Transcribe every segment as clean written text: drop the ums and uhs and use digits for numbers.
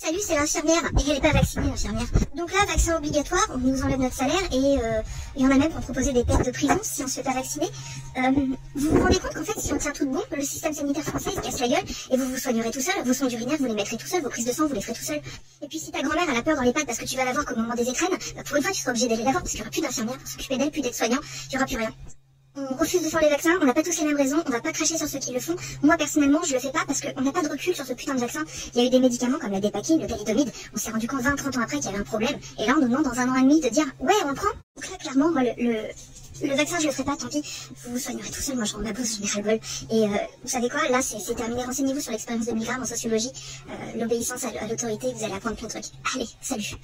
Salut, c'est l'infirmière. Et elle n'est pas vaccinée, l'infirmière. Donc là, vaccin obligatoire, on nous enlève notre salaire et il y en a même qui ont proposé des peines de prison si on se fait pas vacciner. Vous vous rendez compte qu'en fait, si on tient tout bon, le système sanitaire français se casse la gueule et vous vous soignerez tout seul, vos sondes urinaires, vous les mettrez tout seul, vos prises de sang, vous les ferez tout seul. Et puis si ta grand-mère a la peur dans les pattes parce que tu vas la voir qu'au moment des étrennes, bah, pour une fois, tu seras obligé d'aller la voir parce qu'il n'y aura plus d'infirmières pour s'occuper d'elle, plus d'aides-soignants, il n'y aura plus rien. On refuse de faire les vaccins, on n'a pas tous les mêmes raisons, on va pas cracher sur ceux qui le font. Moi personnellement je le fais pas parce qu'on n'a pas de recul sur ce putain de vaccin. Il y a eu des médicaments comme la dépakine, le thalidomide, on s'est rendu compte 20-30 ans après qu'il y avait un problème. Et là on nous demande dans 1 an et demi de dire ouais on le prend. Donc là clairement moi le vaccin je le ferai pas, tant pis, vous vous soignerez tout seul, moi je rends ma bouse, je n'ai ras le bol. Et vous savez quoi, là c'est terminé, renseignez-vous sur l'expérience de Milgram en sociologie, l'obéissance à l'autorité, vous allez apprendre plein de trucs. Allez, salut.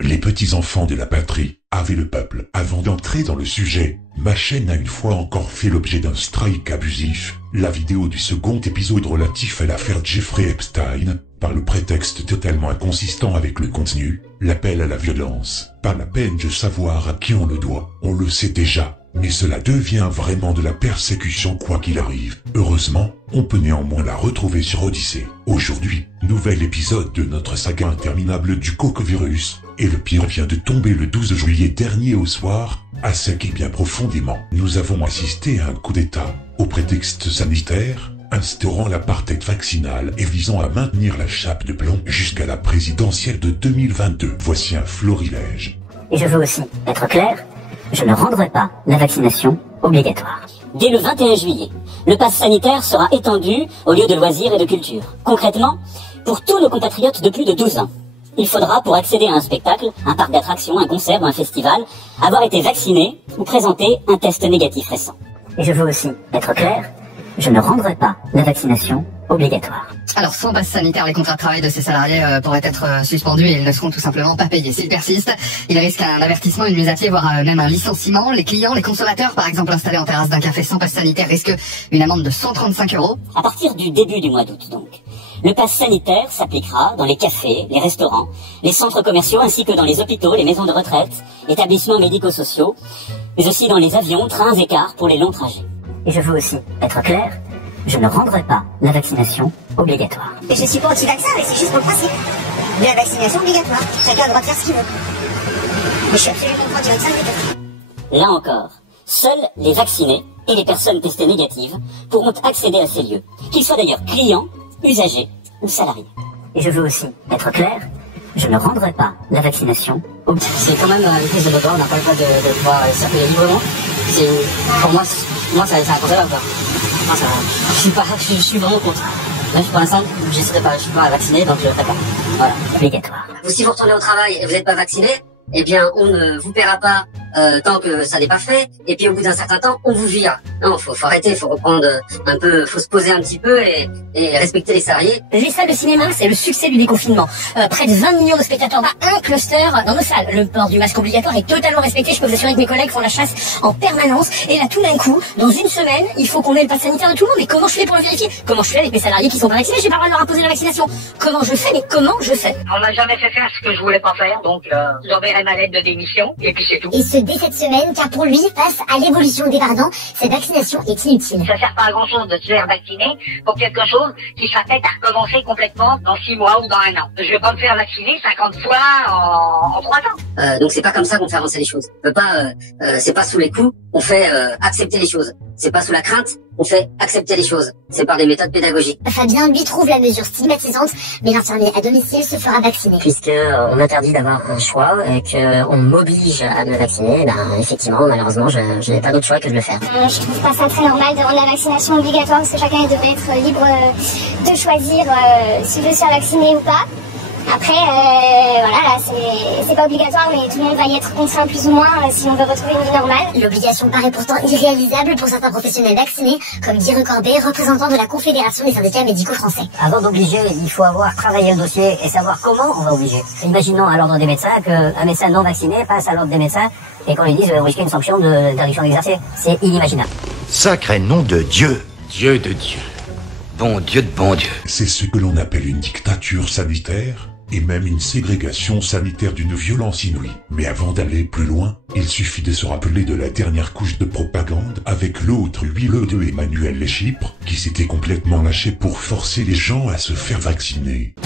Les petits-enfants de la patrie avaient le peuple. Avant d'entrer dans le sujet, ma chaîne a une fois encore fait l'objet d'un strike abusif. La vidéo du second épisode relatif à l'affaire Jeffrey Epstein, par le prétexte totalement inconsistant avec le contenu, l'appel à la violence. Pas la peine de savoir à qui on le doit, on le sait déjà. Mais cela devient vraiment de la persécution quoi qu'il arrive. Heureusement, on peut néanmoins la retrouver sur Odyssée. Aujourd'hui, nouvel épisode de notre saga interminable du cocovirus. Et le pire vient de tomber le 12 juillet dernier au soir, à sec et bien profondément. Nous avons assisté à un coup d'État, au prétexte sanitaire, instaurant l'apartheid vaccinal et visant à maintenir la chape de plomb jusqu'à la présidentielle de 2022. Voici un florilège. Et je veux aussi être clair, je ne rendrai pas la vaccination obligatoire. Dès le 21 juillet, le pass sanitaire sera étendu aux lieux de loisirs et de culture. Concrètement, pour tous nos compatriotes de plus de 12 ans. Il faudra, pour accéder à un spectacle, un parc d'attractions, un concert ou un festival, avoir été vacciné ou présenter un test négatif récent. Et je veux aussi être clair, je ne rendrai pas la vaccination obligatoire. Alors, sans passe sanitaire, les contrats de travail de ces salariés pourraient être suspendus et ils ne seront tout simplement pas payés. S'ils persistent, ils risquent un avertissement, une mise à pied, voire même un licenciement. Les clients, les consommateurs, par exemple installés en terrasse d'un café sans passe sanitaire, risquent une amende de 135 €. À partir du début du mois d'août, donc, le pass sanitaire s'appliquera dans les cafés, les restaurants, les centres commerciaux ainsi que dans les hôpitaux, les maisons de retraite, établissements médico-sociaux, mais aussi dans les avions, trains et cars pour les longs trajets. Et je veux aussi être clair, je ne rendrai pas la vaccination obligatoire. Et je suis pas anti-vaccin, mais c'est juste pour le principe de la vaccination obligatoire. Chacun a le droit de faire ce qu'il veut. Mais je suis absolument pas anti-vaccin obligatoire. Là encore, seuls les vaccinés et les personnes testées négatives pourront accéder à ces lieux, qu'ils soient d'ailleurs clients, usagers ou salariés. Et je veux aussi être clair, je ne rendrai pas la vaccination obligatoire. C'est quand même une prise de nos droits, on n'a pas le droit de pouvoir circuler librement. Pour moi, c'est inconcevable. Non, je suis vraiment contre. Là, pour l'instant, je suis pas vacciné, donc je le ferai pas. Voilà, obligatoire. Si vous retournez au travail et vous n'êtes pas vacciné, eh bien, on ne vous paiera pas tant que ça n'est pas fait. Et puis, au bout d'un certain temps, on vous vire. Non, faut arrêter, faut reprendre un peu, faut se poser un petit peu et respecter les salariés. Les salles de cinéma, c'est le succès du déconfinement. Près de 20 millions de spectateurs, un cluster dans nos salles. Le port du masque obligatoire est totalement respecté. Je peux vous assurer que mes collègues font la chasse en permanence. Et là, tout d'un coup, dans une semaine, il faut qu'on ait le pass sanitaire de tout le monde. Mais comment je fais pour le vérifier? Comment je fais avec mes salariés qui sont pas vaccinés? J'ai pas le droit de leur imposer la vaccination. Comment je fais? Mais comment je fais? On m'a jamais fait faire ce que je voulais pas faire, donc j'enverrai ma lettre de démission et puis c'est tout. Et ce dès cette semaine, car pour lui, face à l'évolution des pardons, cette vaccination est inutile. Ça sert pas à grand chose de se faire vacciner pour quelque chose qui sera peut-être à recommencer complètement dans 6 mois ou dans 1 an. Je vais pas me faire vacciner 50 fois en 3 ans. Donc c'est pas comme ça qu'on fait avancer les choses. On peut pas, c'est pas sous les coups, on fait accepter les choses. C'est pas sous la crainte, on fait accepter les choses. C'est par des méthodes pédagogiques. Fabien, lui, trouve la mesure stigmatisante, mais l'infirmier à domicile se fera vacciner. Puisque on interdit d'avoir un choix et qu'on m'oblige à me vacciner, effectivement, malheureusement, je n'ai pas d'autre choix que de le faire. Je trouve pas ça très normal de rendre la vaccination obligatoire parce que chacun devrait être libre de choisir s'il veut se faire vacciner ou pas. Après, voilà, là, c'est pas obligatoire, mais tout le monde va y être contraint plus ou moins si on veut retrouver une vie normale. L'obligation paraît pourtant irréalisable pour certains professionnels vaccinés, comme dit Recorbet, représentant de la Confédération des syndicats médicaux français. Avant d'obliger, il faut avoir travaillé le dossier et savoir comment on va obliger. Imaginons à l'ordre des médecins qu'un médecin non vacciné passe à l'ordre des médecins et qu'on lui dise vous risquez une sanction d'interdiction d'exercer. C'est inimaginable. Sacré nom de Dieu. Dieu de Dieu. Bon Dieu de bon Dieu. C'est ce que l'on appelle une dictature sanitaire, et même une ségrégation sanitaire d'une violence inouïe. Mais avant d'aller plus loin, il suffit de se rappeler de la dernière couche de propagande avec l'autre huileux de Emmanuel Léchipre, qui s'était complètement lâché pour forcer les gens à se faire vacciner.